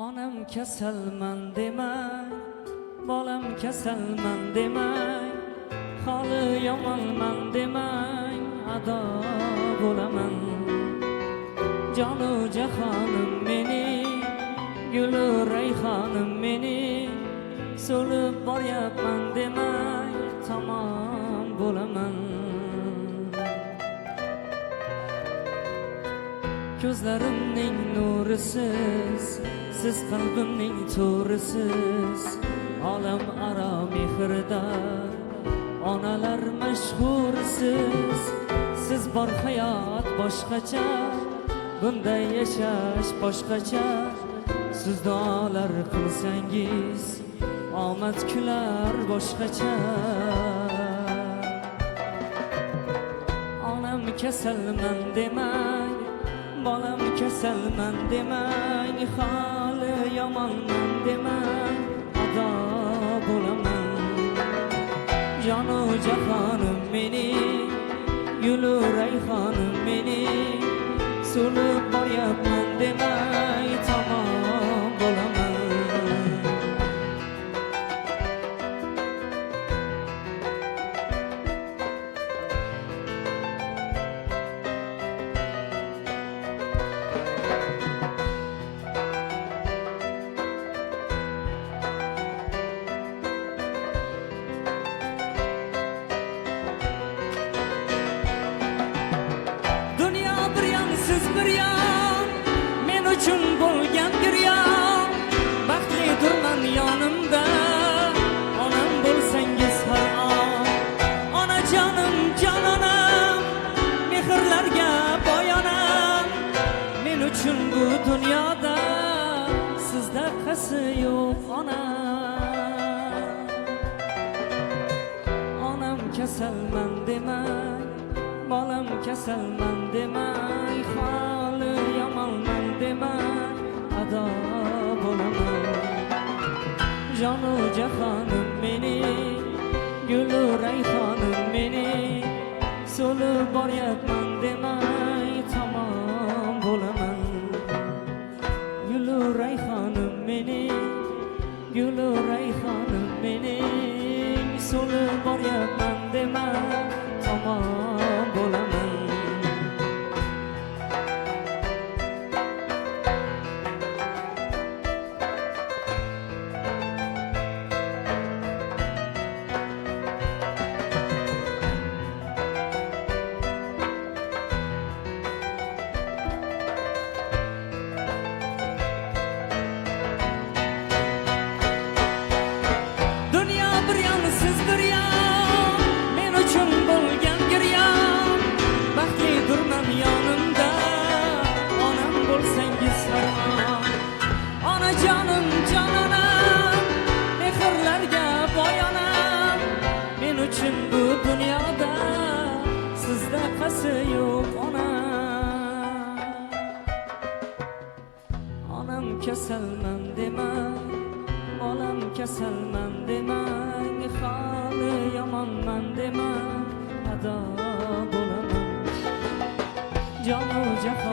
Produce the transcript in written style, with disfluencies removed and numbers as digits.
Onam kasalman demay, bolam kasalman demay, holi yomonman demay, ado bo'laman. Jonu jahonim mening, gulu rayhonim mening, so'lib boryapman demay, tamom bo'laman. Ko'zlarimning nurisiz, siz qalbimning to'risiz, olam aro mehrda onalar mashhursiz. Siz bor hayot boshqacha, bunday yashash boshqacha. Siz duolar qilsangiz, omad kular boshqacha. Onam kasalman demay, bolam kasalman demang, holi yomonman demang, ado bo'laman. Jonu jahonim mening, gulu rayhonim mening, so'lib boryapman demay, tamom bo'laman. Siz bir yon, men uchun bo'lgan giryon. Baxtlidirman yonimda, onam bo'lsangiz har on. Onajonim, jononam, mehrlarga boyonam. Men uchun bu dunyoda sizda qasi yo'q onam. Onam kasalman demay, bolam kasalman demay, holi yomonman demay, ado bo'laman. Jonu jahonim mening, gulu rayhonim mening, so'lib boryapman demay, tamom bo'laman. Gulu rayhonim mening, gulu rayhonim mening, so'lib boryapman demay, tamom bo'laman. Dunyo bir yon, siz bir yon, men uchun bo'lgan giryon. Baxtlidirman yonimda, onam bo'lsangiz har on. Onajonim, jononam, mehrlarga boyonam. Men uchun bu dunyoda sizda qasi yo'q onam. Onam kasalman demay, bolam kasalman demang, holi yomonman demang, ado bo'laman. Jonu jahon